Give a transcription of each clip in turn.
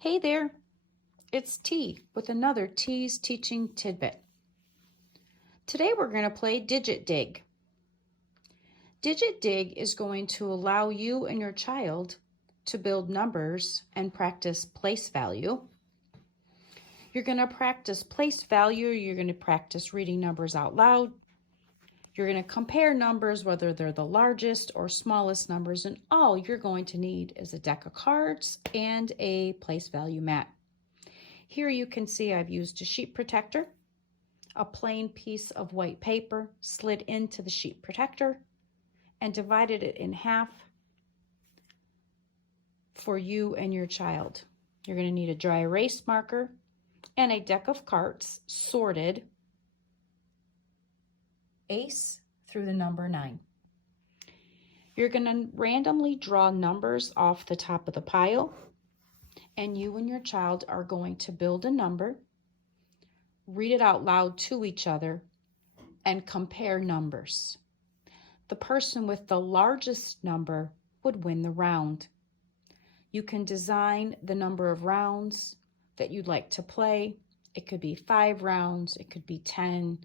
Hey there, it's T with another T's Teaching Tidbit. Today we're going to play Digit Dig. Digit Dig is going to allow you and your child to build numbers and practice place value. You're going to practice place value, you're going to practice reading numbers out loud. You're going to compare numbers, whether they're the largest or smallest numbers, and all you're going to need is a deck of cards and a place value mat. Here you can see I've used a sheet protector, a plain piece of white paper slid into the sheet protector, and divided it in half for you and your child. You're going to need a dry erase marker and a deck of cards sorted ace through the number 9. You're going to randomly draw numbers off the top of the pile, and you and your child are going to build a number, read it out loud to each other, and compare numbers. The person with the largest number would win the round. You can design the number of rounds that you'd like to play. It could be 5 rounds, it could be 10,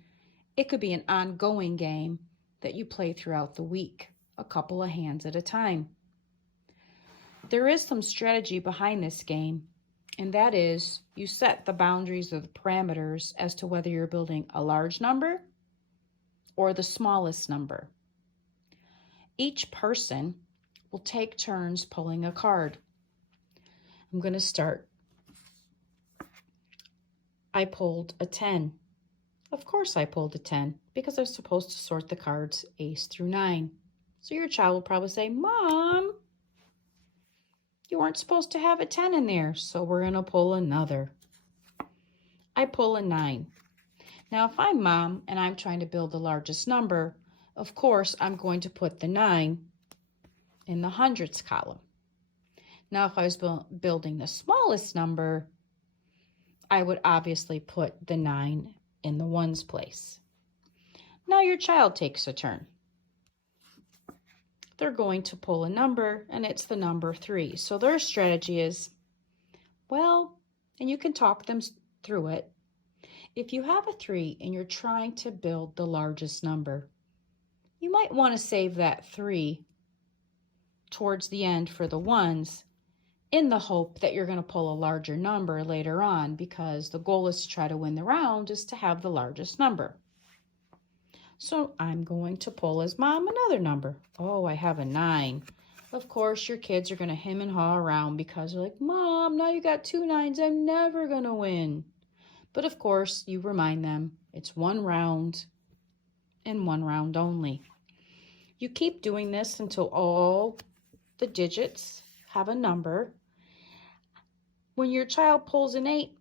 it could be an ongoing game that you play throughout the week, a couple of hands at a time. There is some strategy behind this game, and that is you set the boundaries of the parameters as to whether you're building a large number or the smallest number. Each person will take turns pulling a card. I'm going to start. I pulled a 10. Of course I pulled a 10 because I'm supposed to sort the cards ace through 9. So your child will probably say, Mom, you weren't supposed to have a 10 in there, so we're going to pull another. I pull a 9. Now, if I'm Mom and I'm trying to build the largest number, of course, I'm going to put the 9 in the hundreds column. Now, if I was building the smallest number, I would obviously put the 9 in the ones place. Now your child takes a turn. They're going to pull a number, and it's the number 3. So their strategy is, well, and you can talk them through it. If you have a 3 and you're trying to build the largest number, you might want to save that 3 towards the end for the ones in the hope that you're going to pull a larger number later on, because the goal is to try to win the round is to have the largest number. So I'm going to pull as Mom another number. Oh, I have a 9. Of course, your kids are going to hem and haw around because they're like, Mom, now you got 2 9s. I'm never going to win. But of course, you remind them it's one round and one round only. You keep doing this until all the digits have a number. When your child pulls an 8,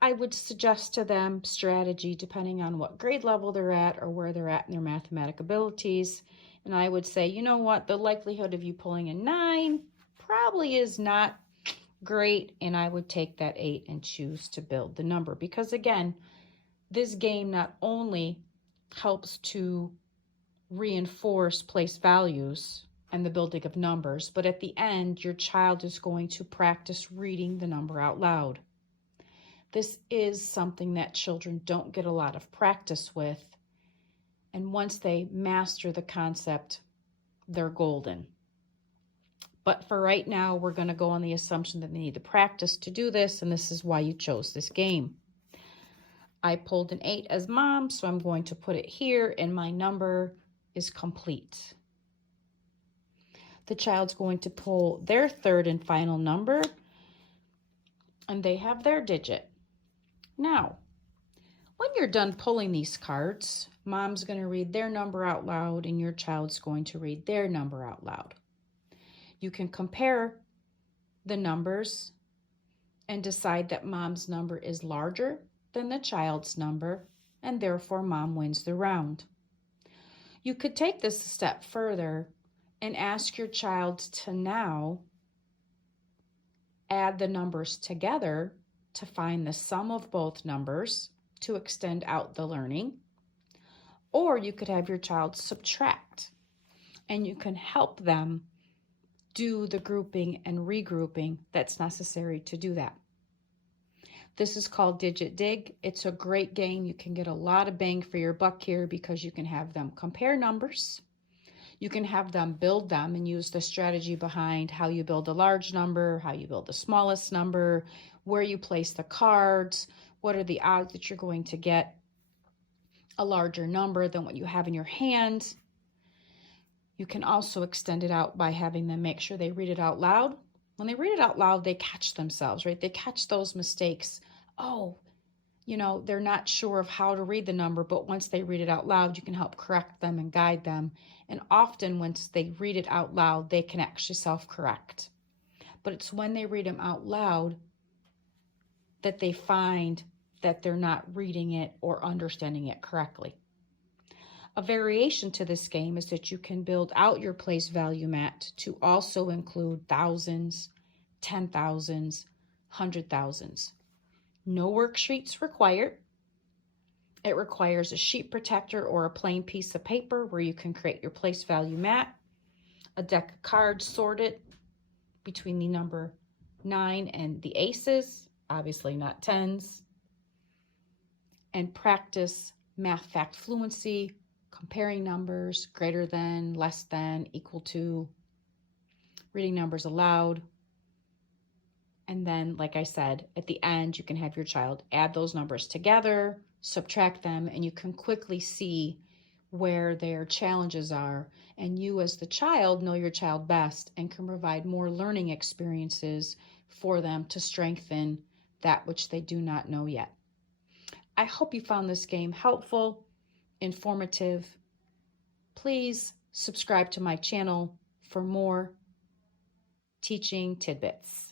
I would suggest to them strategy depending on what grade level they're at or where they're at in their mathematic abilities. And I would say, you know what, the likelihood of you pulling a 9 probably is not great. And I would take that 8 and choose to build the number. Because again, this game not only helps to reinforce place values and the building of numbers, but at the end, your child is going to practice reading the number out loud. This is something that children don't get a lot of practice with, and once they master the concept, they're golden. But for right now, we're going to go on the assumption that they need to practice to do this, and this is why you chose this game. I pulled an 8 as Mom, so I'm going to put it here, and my number is complete. The child's going to pull their third and final number, and they have their digit. Now, when you're done pulling these cards, Mom's going to read their number out loud, and your child's going to read their number out loud. You can compare the numbers and decide that Mom's number is larger than the child's number, and therefore Mom wins the round. You could take this a step further and ask your child to now add the numbers together to find the sum of both numbers to extend out the learning. Or you could have your child subtract, and you can help them do the grouping and regrouping that's necessary to do that. This is called Digit Dig. It's a great game. You can get a lot of bang for your buck here because you can have them compare numbers. You can have them build them and use the strategy behind how you build a large number, how you build the smallest number, where you place the cards, what are the odds that you're going to get a larger number than what you have in your hand. You can also extend it out by having them make sure they read it out loud. When they read it out loud, they catch themselves, right? They catch those mistakes. Oh, they're not sure of how to read the number, but once they read it out loud, you can help correct them and guide them. And often once they read it out loud, they can actually self-correct. But it's when they read them out loud that they find that they're not reading it or understanding it correctly. A variation to this game is that you can build out your place value mat to also include thousands, 10,000s, 100,000s. No worksheets required. It requires a sheet protector or a plain piece of paper where you can create your place value mat, a deck of cards sorted between the number 9 and the aces, obviously not tens, and practice math fact fluency, comparing numbers, greater than, less than, equal to, reading numbers aloud. And then, like I said, at the end, you can have your child add those numbers together, subtract them, and you can quickly see where their challenges are. And you as the child know your child best and can provide more learning experiences for them to strengthen that which they do not know yet. I hope you found this game helpful, informative. Please subscribe to my channel for more teaching tidbits.